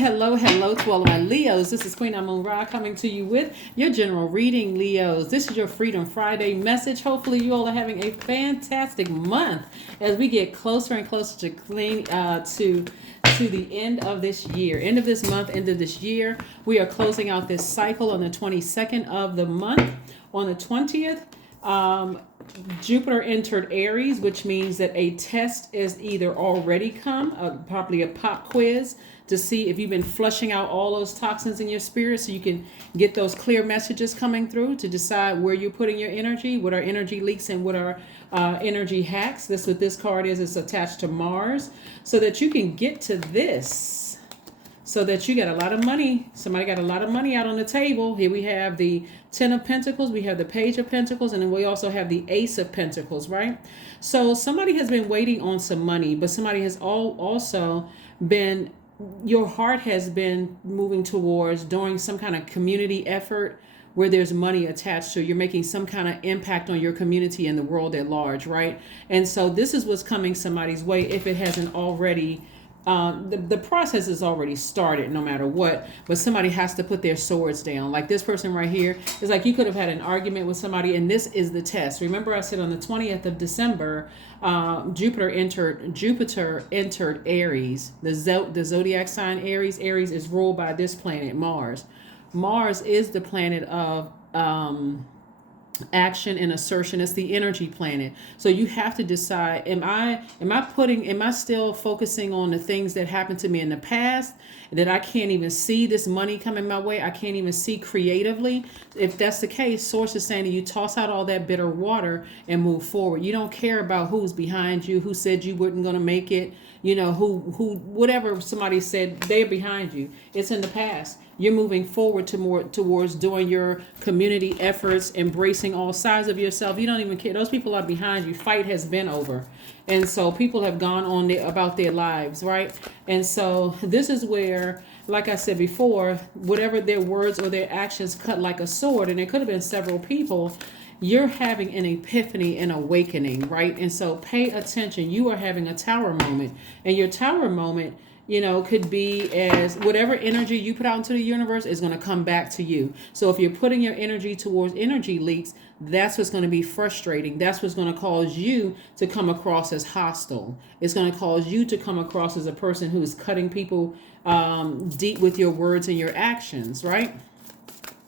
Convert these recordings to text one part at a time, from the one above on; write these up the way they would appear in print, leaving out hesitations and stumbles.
Hello to all of my Leos. This is Queen Amun Ra coming to you with your general reading, Leos. This is your Freedom Friday message. Hopefully, you all are having a fantastic month as we get closer and closer to the end of this year, end of this month, end of this year. We are closing out this cycle on the 22nd of the month. On the 20th, Jupiter entered Aries, which means that a test is either already come, probably a pop quiz to see if you've been flushing out all those toxins in your spirit so you can get those clear messages coming through to decide where you're putting your energy, what are energy leaks and what are energy hacks. That's what this card is. It's attached to Mars so that you can get to this. So that you got a lot of money. Somebody got a lot of money out on the table. Here we have the 10 of Pentacles. We have the Page of Pentacles. And then we also have the Ace of Pentacles, right? So somebody has been waiting on some money. But somebody has also been, your heart has been moving towards doing some kind of community effort where there's money attached to it. You're making some kind of impact on your community and the world at large, right? And so this is what's coming somebody's way if it hasn't already. The process is already started no matter what, but somebody has to put their swords down. Like this person right here is like you could have had an argument with somebody, and this is the test. Remember I said on the 20th of December, Jupiter entered Aries, the zodiac sign Aries. Aries is ruled by this planet, Mars. Mars is the planet of action and assertion. It's the energy planet. So you have to decide, am I still focusing on the things that happened to me in the past that I can't even see this money coming my way? I can't even see creatively. If that's the case, source is saying that you toss out all that bitter water and move forward. You don't care about who's behind you, who said you weren't going to make it, who whatever somebody said, they're behind you. It's in the past. You're moving forward towards doing your community efforts, embracing all sides of yourself. You don't even care. Those people are behind you. Fight has been over. And so people have gone on about their lives, right? And so this is where, like I said before, whatever their words or their actions cut like a sword, and it could have been several people, you're having an epiphany and awakening, right? And so pay attention. You are having a tower moment. And your tower moment, could be as whatever energy you put out into the universe is going to come back to you. So if you're putting your energy towards energy leaks, that's what's going to be frustrating. That's what's going to cause you to come across as hostile. It's going to cause you to come across as a person who's cutting people deep with your words and your actions, right?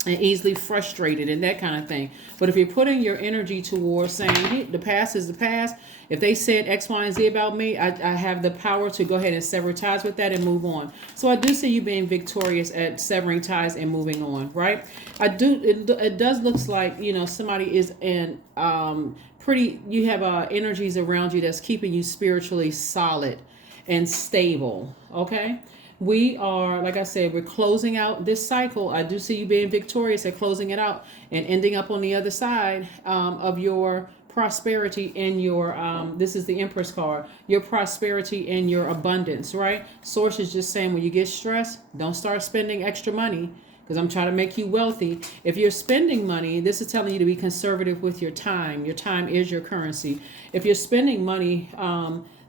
And easily frustrated and that kind of thing. But if you're putting your energy towards saying, hey, the past is the past. If they said X, Y, and Z about me, I have the power to go ahead and sever ties with that and move on. So I do see you being victorious at severing ties and moving on, right? It does look like, somebody is in you have energies around you that's keeping you spiritually solid and stable, okay? We are, like I said, we're closing out this cycle. I do see you being victorious at closing it out and ending up on the other side of your prosperity and your, this is the Empress card, your prosperity and your abundance, right? Source is just saying when you get stressed, don't start spending extra money because I'm trying to make you wealthy. If you're spending money, this is telling you to be conservative with your time. Your time is your currency. If you're spending money,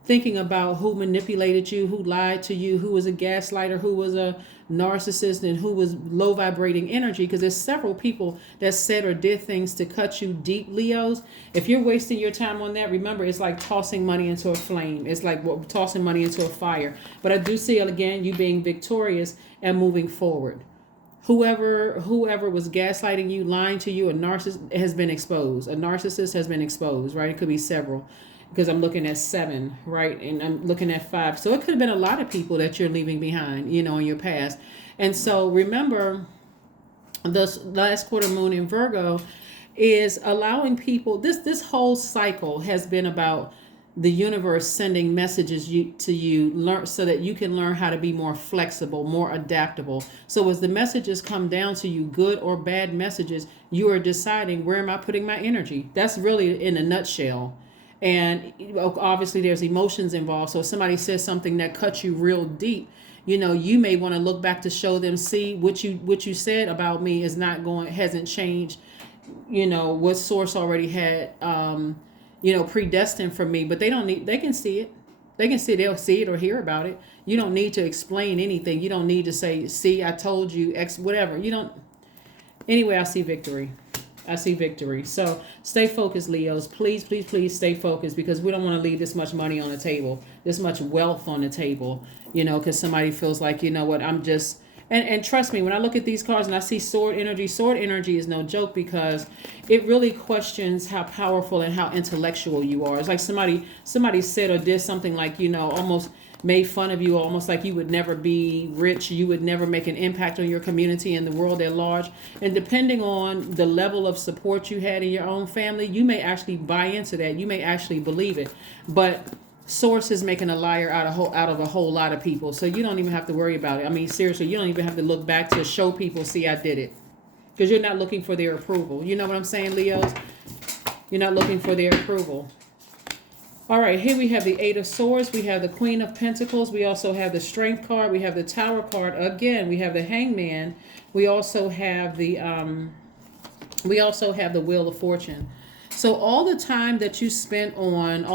thinking about who manipulated you, who lied to you, who was a gaslighter, who was a narcissist, and who was low vibrating energy, because there's several people that said or did things to cut you deep, Leos. If you're wasting your time on that, remember, it's like tossing money into a flame. It's like tossing money into a fire. But I do see, again, you being victorious and moving forward. Whoever was gaslighting you, lying to you, a narcissist has been exposed. A narcissist has been exposed, right? It could be several. Because I'm looking at 7, right? And I'm looking at 5. So it could have been a lot of people that you're leaving behind, in your past. And so remember, this last quarter moon in Virgo is allowing people, this whole cycle has been about the universe sending messages to you so that you can learn how to be more flexible, more adaptable. So as the messages come down to you, good or bad messages, you are deciding, where am I putting my energy? That's really in a nutshell. And obviously there's emotions involved. So if somebody says something that cuts you real deep, you may want to look back to show them, see what you said about me hasn't changed, what source already had, predestined for me, but they can see it. They can see, they'll see it or hear about it. You don't need to explain anything. You don't need to say, see, I told you X, whatever. You don't. Anyway, I see victory. I see victory. So stay focused, Leos. Please, please, please stay focused, because we don't want to leave this much money on the table, this much wealth on the table, because somebody feels like, you know what, I'm just, and trust me, when I look at these cards and I see sword energy is no joke, because it really questions how powerful and how intellectual you are. It's like somebody said or did something like, almost made fun of you, almost like you would never be rich, you would never make an impact on your community and the world at large. And depending on the level of support you had in your own family, you may actually buy into that. You may actually believe it. But source is making a liar out of a whole lot of people. So you don't even have to worry about it. I mean, seriously, you don't even have to look back to show people, see, I did it. Because you're not looking for their approval. You know what I'm saying, Leos? You're not looking for their approval. All right, here we have the Eight of Swords. We have the Queen of Pentacles. We also have the Strength card. We have the Tower card. Again, we have the Hangman. We also have the Wheel of Fortune. So all the time that you spend on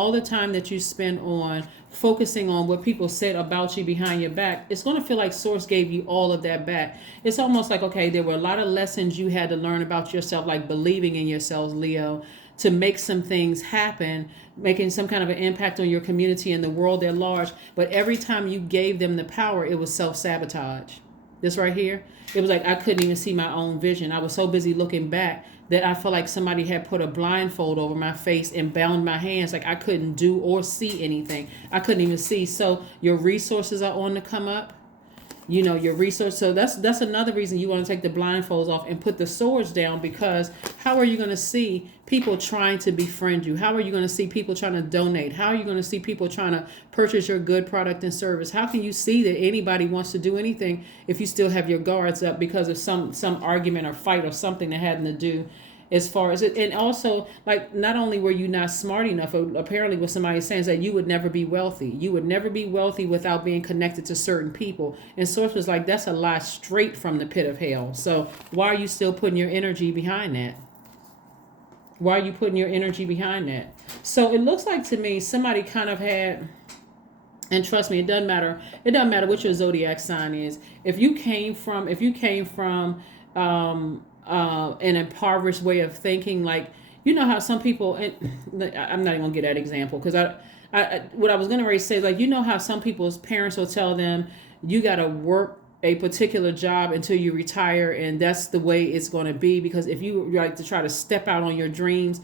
focusing on what people said about you behind your back, it's going to feel like Source gave you all of that back. It's almost like, okay, there were a lot of lessons you had to learn about yourself, like believing in yourselves, Leo, to make some things happen, making some kind of an impact on your community and the world at large. But every time you gave them the power, it was self-sabotage. This right here, it was like I couldn't even see my own vision. I was so busy looking back that I felt like somebody had put a blindfold over my face and bound my hands, like I couldn't do or see anything. I couldn't even see. So your resources are on to come up. Your resource. So that's another reason you want to take the blindfolds off and put the swords down, because how are you going to see people trying to befriend you? How are you going to see people trying to donate? How are you going to see people trying to purchase your good product and service? How can you see that anybody wants to do anything if you still have your guards up because of some argument or fight or something that had to do as far as it? And also, like, not only were you not smart enough, apparently what somebody is saying is that you would never be wealthy. You would never be wealthy without being connected to certain people. And Source was like, that's a lie straight from the pit of hell. So why are you still putting your energy behind that? Why are you putting your energy behind that? So it looks like to me somebody kind of had, and trust me, it doesn't matter what your zodiac sign is. If you came from an impoverished way of thinking, like, how some people, and I'm not even gonna get that example, because what I was gonna say is, like, how some people's parents will tell them you gotta work a particular job until you retire, and that's the way it's going to be, because if you like to try to step out on your dreams,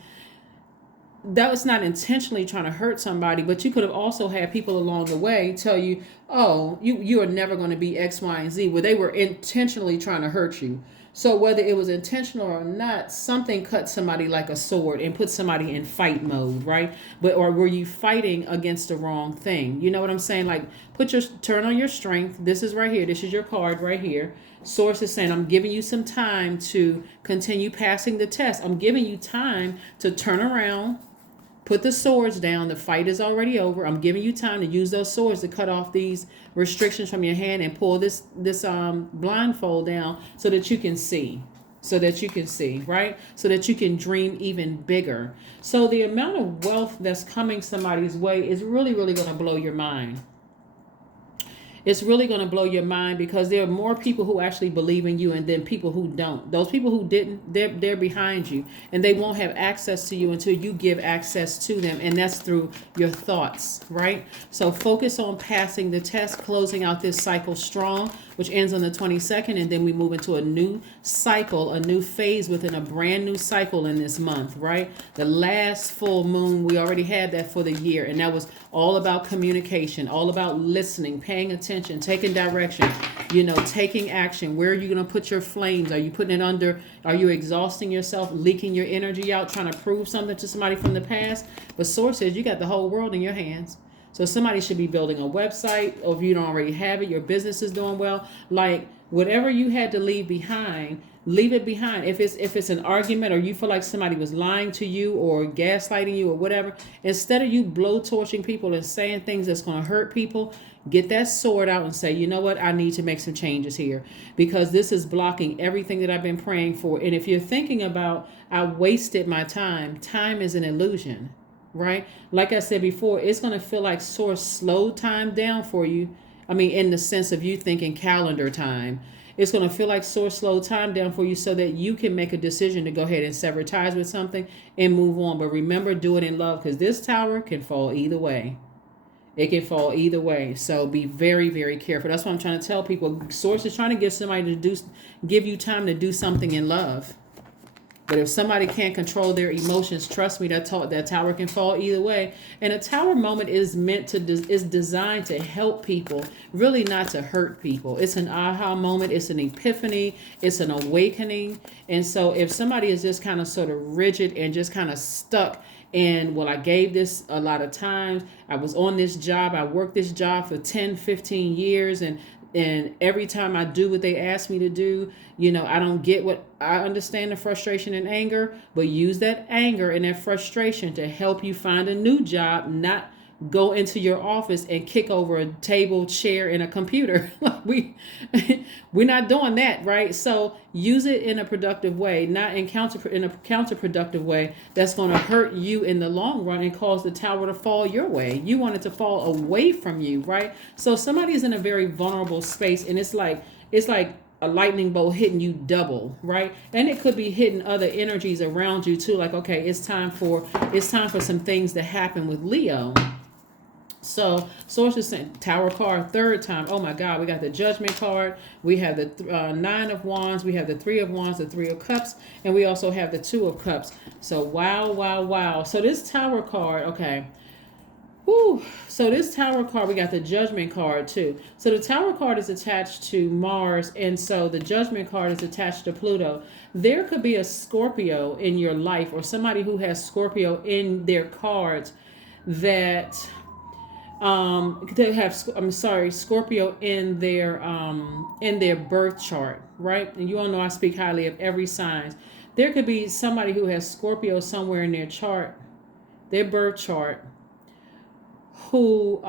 that was not intentionally trying to hurt somebody, but you could have also had people along the way tell you, oh, you are never going to be X, Y, and Z, where they were intentionally trying to hurt you. So whether it was intentional or not, something cut somebody like a sword and put somebody in fight mode, right? Or were you fighting against the wrong thing? You know what I'm saying? Like, turn on your strength. This is right here. This is your card right here. Source is saying, I'm giving you some time to continue passing the test. I'm giving you time to turn around, put the swords down. The fight is already over. I'm giving you time to use those swords to cut off these restrictions from your hand and pull this blindfold down so that you can see. Right? So that you can dream even bigger. So the amount of wealth that's coming somebody's way is really, really going to blow your mind. It's really going to blow your mind, because there are more people who actually believe in you, and then people who don't. Those people who didn't, they're behind you, and they won't have access to you until you give access to them, and that's through your thoughts, right? So focus on passing the test, closing out this cycle strong, which ends on the 22nd, and then we move into a new cycle, a new phase within a brand new cycle in this month, right? The last full moon, we already had that for the year, and that was all about communication, all about listening, paying attention, taking direction, taking action. Where are you going to put your flames? Are you putting it under? Are you exhausting yourself, leaking your energy out, trying to prove something to somebody from the past? But Source says you got the whole world in your hands. So somebody should be building a website, or if you don't already have it, your business is doing well. Like, whatever you had to leave behind, leave it behind. If it's an argument, or you feel like somebody was lying to you or gaslighting you or whatever, instead of you blowtorching people and saying things that's going to hurt people, get that sword out and say, you know what, I need to make some changes here, because this is blocking everything that I've been praying for. And if you're thinking about, I wasted my time is an illusion. right? Like I said before, it's going to feel like Source slowed time down for you. I mean, in the sense of you thinking calendar time. It's going to feel like Source slowed time down for you so that you can make a decision to go ahead and sever ties with something and move on. But remember, do it in love, because this tower can fall either way. It can fall either way. So be very, very careful. That's what I'm trying to tell people. Source is trying to give somebody give you time to do something in love. But if somebody can't control their emotions, trust me, that tower can fall either way. And a tower moment is is designed to help people, really not to hurt people. It's an aha moment. It's an epiphany. It's an awakening. And so if somebody is just kind of sort of rigid and just kind of stuck, and well, I gave this a lot of times. I was on this job. I worked this job for 10, 15 years. And every time I do what they ask me to do, I don't get what I understand the frustration and anger, but use that anger and that frustration to help you find a new job, not go into your office and kick over a table, chair, and a computer. We're not doing that, right? So use it in a productive way, not in a counterproductive way that's going to hurt you in the long run and cause the tower to fall your way. You want it to fall away from you, right? So somebody's in a very vulnerable space, and it's like a lightning bolt hitting you double, right? And it could be hitting other energies around you too. Like, okay, it's time for some things to happen with Leo. So Source is saying Tower card third time. Oh my God, we got the Judgment card. We have the Nine of Wands. We have the Three of Wands, the Three of Cups, and we also have the Two of Cups. So wow. So this Tower card, okay. Whew. So this Tower card, we got the Judgment card too. So the Tower card is attached to Mars, and so the Judgment card is attached to Pluto. There could be a Scorpio in your life, or somebody who has Scorpio in their cards that they have Scorpio in their birth chart, right? And you all know I speak highly of every sign. There could be somebody who has Scorpio somewhere in their chart, their birth chart, who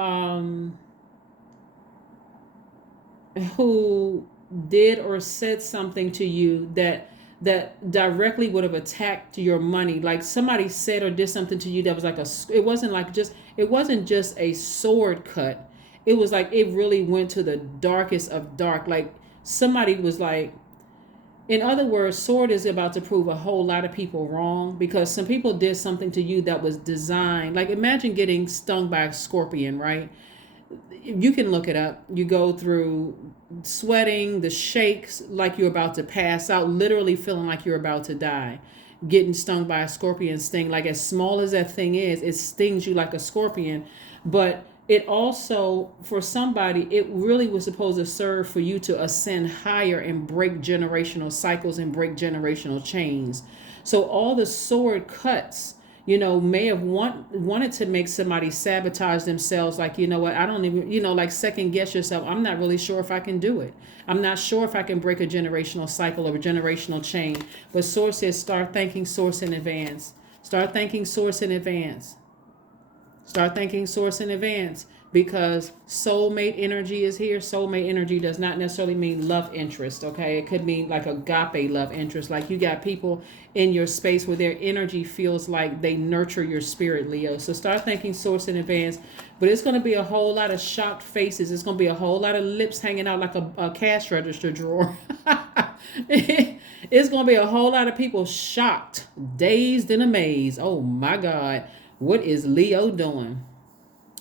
did or said something to you that directly would have attacked your money. Like somebody said or did something to you that was like it wasn't just a sword cut. It was like it really went to the darkest of dark. Like somebody was like, in other words, sword is about to prove a whole lot of people wrong, because some people did something to you that was designed. Like imagine getting stung by a scorpion, right? You can look it up. You go through sweating, the shakes, like you're about to pass out, literally feeling like you're about to die. Getting stung by a scorpion sting, like as small as that thing is, it stings you like a scorpion. But it also, for somebody, it really was supposed to serve for you to ascend higher and break generational cycles and break generational chains. So all the sword cuts, may have wanted to make somebody sabotage themselves. Like, you know what, I don't even, like second guess yourself. I'm not really sure if I can do it. I'm not sure if I can break a generational cycle or a generational chain. But Source says, start thanking Source in advance. Start thanking Source in advance. Start thanking Source in advance, because soulmate energy is here. Soulmate energy does not necessarily mean love interest, okay? It could mean like agape love interest. Like you got people in your space where their energy feels like they nurture your spirit, Leo. So start thanking Source in advance. But it's going to be a whole lot of shocked faces. It's going to be a whole lot of lips hanging out like a cash register drawer. It's going to be a whole lot of people shocked, dazed, and amazed. Oh my God. What is Leo doing?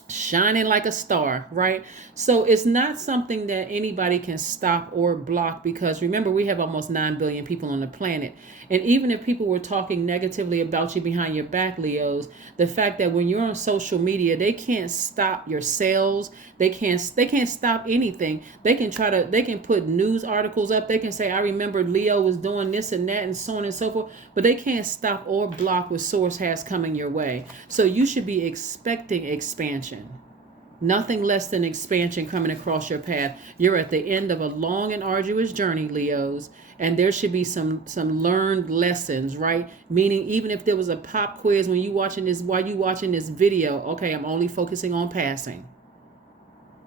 Shining like a star, right? So it's not something that anybody can stop or block, because remember, we have almost 9 billion people on the planet. And even if people were talking negatively about you behind your back, Leos, the fact that when you're on social media, they can't stop your sales. They can't stop anything. They can put news articles up. They can say, I remember Leo was doing this and that and so on and so forth, but they can't stop or block what Source has coming your way. So you should be expecting expansion. Nothing less than expansion coming across your path. You're at the end of a long and arduous journey, Leos, and there should be some learned lessons, right? Meaning, even if there was a pop quiz while you watching this video, okay, I'm only focusing on passing.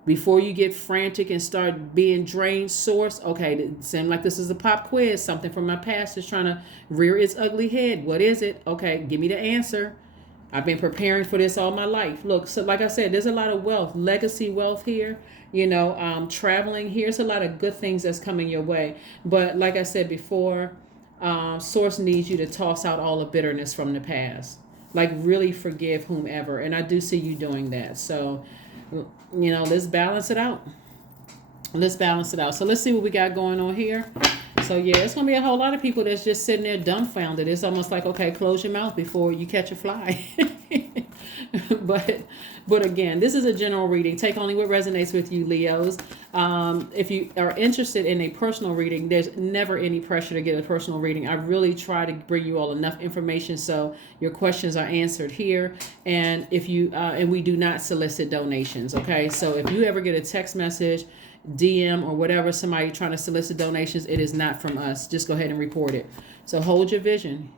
Before you get frantic and start being drained, Source, okay, it seems like this is a pop quiz. Something from my past is trying to rear its ugly head. What is it? Okay, give me the answer. I've been preparing for this all my life. Look, so like I said, there's a lot of wealth, legacy wealth here. Traveling here. It's a lot of good things that's coming your way. But like I said before, Source needs you to toss out all the bitterness from the past. Like really forgive whomever. And I do see you doing that. So, let's balance it out. Let's balance it out. So let's see what we got going on here. So yeah, it's gonna be a whole lot of people that's just sitting there dumbfounded. It's almost like, okay, close your mouth before you catch a fly. but again, this is a general reading. Take only what resonates with you, Leos. If you are interested in a personal reading, there's never any pressure to get a personal reading. I really try to bring you all enough information so your questions are answered here. And if you and we do not solicit donations. Okay, so if you ever get a text message, DM or whatever, somebody trying to solicit donations, it is not from us. Just go ahead and report it. So hold your vision.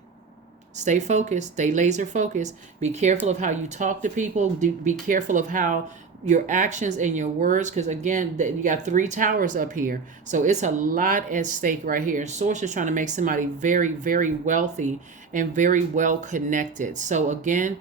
Stay focused. Stay laser focused. Be careful of how you talk to people. Be careful of how your actions and your words, because again, you got 3 towers up here. So it's a lot at stake right here. And Source is trying to make somebody very, very wealthy and very well connected. So again,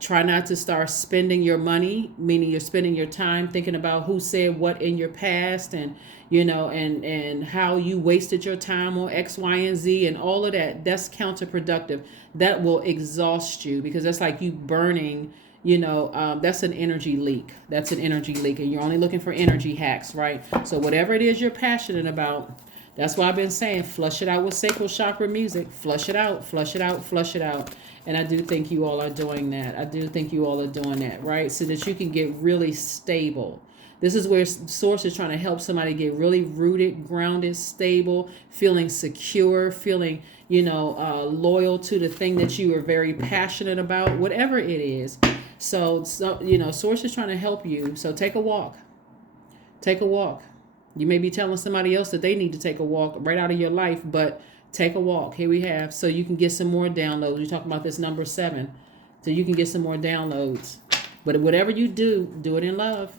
try not to start spending your money, meaning you're spending your time thinking about who said what in your past and, and how you wasted your time on X, Y, and Z and all of that. That's counterproductive. That will exhaust you because that's like you burning, that's an energy leak. That's an energy leak. And you're only looking for energy hacks, right? So whatever it is you're passionate about, that's why I've been saying flush it out with sacral chakra music. Flush it out, flush it out, flush it out. And I do think you all are doing that. I do think you all are doing that, right? So that you can get really stable. This is where Source is trying to help somebody get really rooted, grounded, stable, feeling secure, feeling, loyal to the thing that you are very passionate about, whatever it is. So Source is trying to help you. So take a walk. Take a walk. You may be telling somebody else that they need to take a walk right out of your life, but take a walk. Here we have, so you can get some more downloads. We're talking about this number 7. So you can get some more downloads. But whatever you do, do it in love.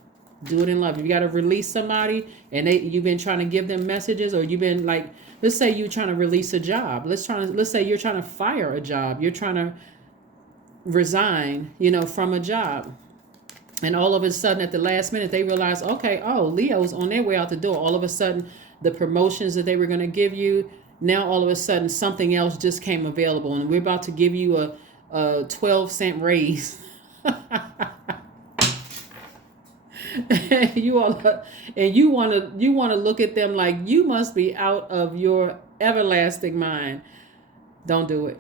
Do it in love. If you got to release somebody and you've been trying to give them messages, or you've been like, let's say you're trying to release a job. Let's say you're trying to fire a job. You're trying to resign, from a job. And all of a sudden at the last minute, they realize, okay, Leo's on their way out the door. All of a sudden, the promotions that they were going to give you, now all of a sudden something else just came available. And we're about to give you a 12-cent raise. You want to look at them like you must be out of your everlasting mind. Don't do it.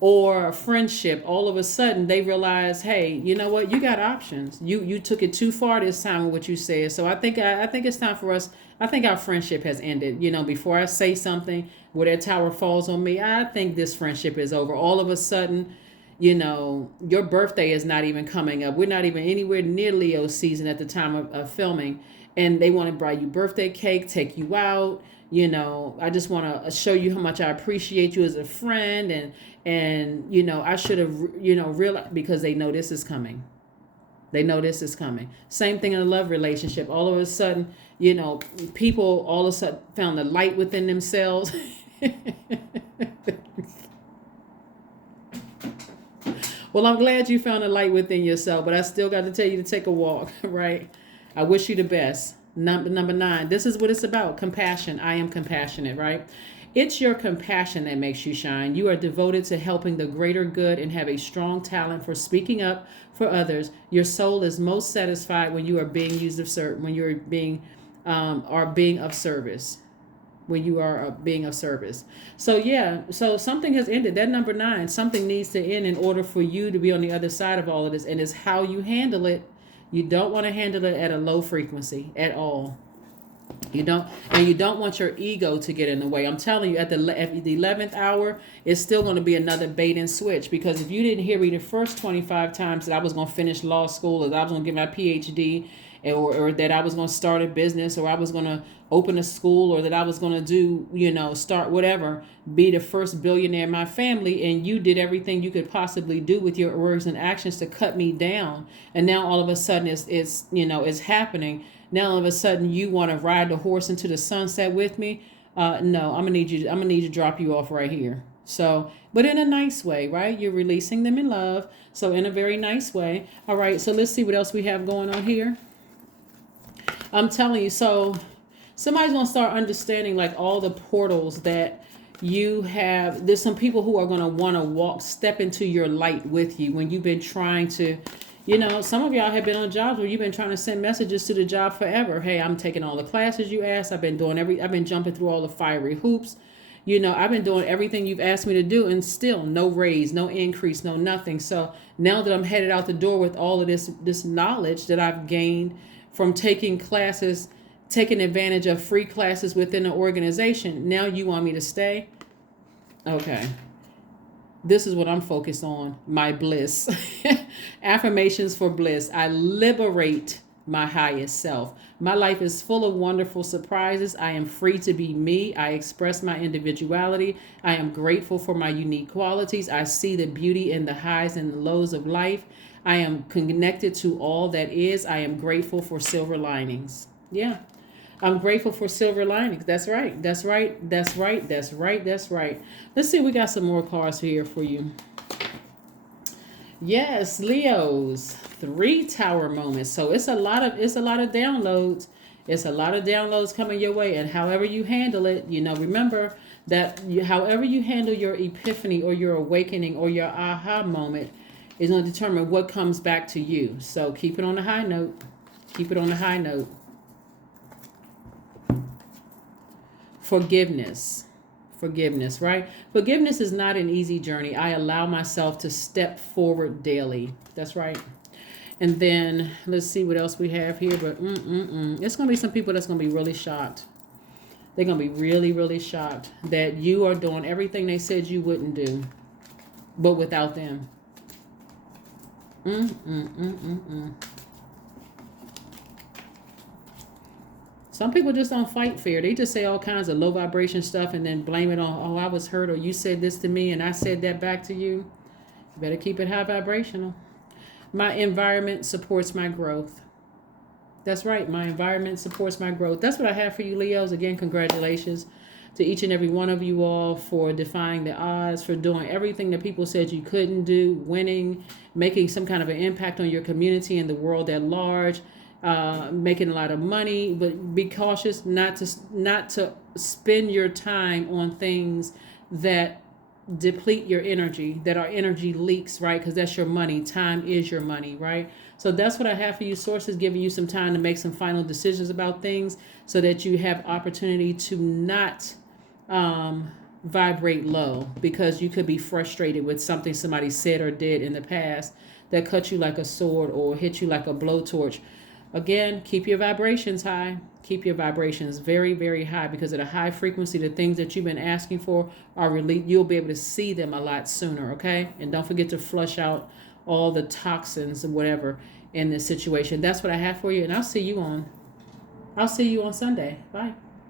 Or a friendship, all of a sudden they realize, hey, you know what? You got options. You took it too far this time with what you said. So I think it's time for us. I think our friendship has ended. Before I say something where that tower falls on me, I think this friendship is over. All of a sudden, your birthday is not even coming up. We're not even anywhere near Leo season at the time of filming. And they want to buy you birthday cake, take you out. I just want to show you how much I appreciate you as a friend. And I should have, realized, because they know this is coming. They know this is coming. Same thing in a love relationship. All of a sudden, people all of a sudden found the light within themselves. Well, I'm glad you found a light within yourself, but I still got to tell you to take a walk, right? I wish you the best. Number 9, this is what it's about. Compassion. I am compassionate, right? It's your compassion that makes you shine. You are devoted to helping the greater good and have a strong talent for speaking up for others. Your soul is most satisfied when you are being used of when you're being of service. When you are being of service. So something has ended. That number 9, something needs to end in order for you to be on the other side of all of this. And it's how you handle it. You don't want to handle it at a low frequency at all. You don't want your ego to get in the way. I'm telling you, at the 11th hour, it's still going to be another bait and switch. Because if you didn't hear me the first 25 times that I was going to finish law school, or that I was going to get my PhD, or that I was going to start a business, or I was going to open a school, or that I was going to do, start whatever, be the first billionaire in my family, and you did everything you could possibly do with your words and actions to cut me down. And now all of a sudden it's happening. Now all of a sudden you want to ride the horse into the sunset with me. No, I'm gonna need you to drop you off right here. So, but in a nice way, right? You're releasing them in love. So, in a very nice way. All right. So, let's see what else we have going on here. I'm telling you. So, somebody's going to start understanding like all the portals that you have. There's some people who are going to want to step into your light with you when you've been trying to. Some of y'all have been on jobs where you've been trying to send messages to the job forever. Hey, I'm taking all the classes you asked. I've been jumping through all the fiery hoops. I've been doing everything you've asked me to do, and still no raise, no increase, no nothing. So now that I'm headed out the door with all of this knowledge that I've gained from taking classes, taking advantage of free classes within the organization, now you want me to stay? Okay. This is what I'm focused on, my bliss. Affirmations for bliss. I liberate my highest self. My life is full of wonderful surprises. I am free to be me. I express my individuality. I am grateful for my unique qualities. I see the beauty in the highs and the lows of life. I am connected to all that is. I am grateful for silver linings. Yeah. I'm grateful for silver linings. That's right. That's right. That's right. That's right. That's right. Let's see. We got some more cards here for you. Yes, Leos, 3 tower moments. So it's a lot of downloads. It's a lot of downloads coming your way, and however you handle it, remember that however you handle your epiphany or your awakening or your aha moment is going to determine what comes back to you. So keep it on a high note. Keep it on a high note. Forgiveness, right? Forgiveness is not an easy journey. I allow myself to step forward daily. That's right. And then let's see what else we have here. But it's going to be some people that's going to be really shocked. They're going to be really, really shocked that you are doing everything they said you wouldn't do, but without them. Some people just don't fight fair. They just say all kinds of low vibration stuff and then blame it on, oh, I was hurt, or you said this to me and I said that back to you. You better keep it high vibrational. My environment supports my growth. That's right. My environment supports my growth. That's what I have for you, Leos. Again, congratulations to each and every one of you all for defying the odds, for doing everything that people said you couldn't do, winning, making some kind of an impact on your community and the world at large. Making a lot of money, but be cautious not to spend your time on things that deplete your energy, that our energy leaks, right? Because that's your money. Time is your money, right? So that's what I have for you, sources, giving you some time to make some final decisions about things so that you have opportunity to not vibrate low, because you could be frustrated with something somebody said or did in the past that cut you like a sword or hit you like a blowtorch. Again, keep your vibrations high. Keep your vibrations very, very high, because at a high frequency, the things that you've been asking for are released. You'll be able to see them a lot sooner, okay? And don't forget to flush out all the toxins and whatever in this situation. That's what I have for you, and I'll see you on Sunday. Bye.